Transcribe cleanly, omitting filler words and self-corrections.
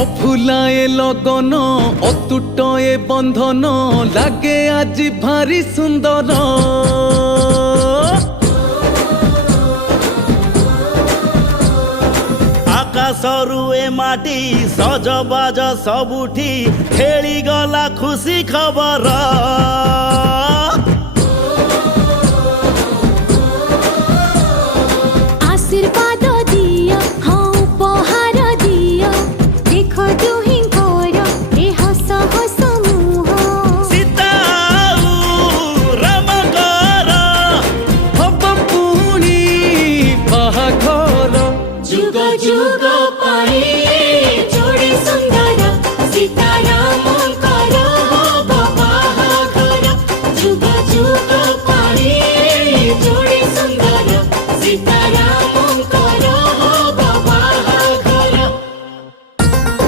অফুলায়ে লগন অতুটয়ে বন্ধন লাগে আজি ভারি সুন্দর। আকাশরু এ মাটি সজবাজ সবুঠি খেলি গলা খুশি খবর।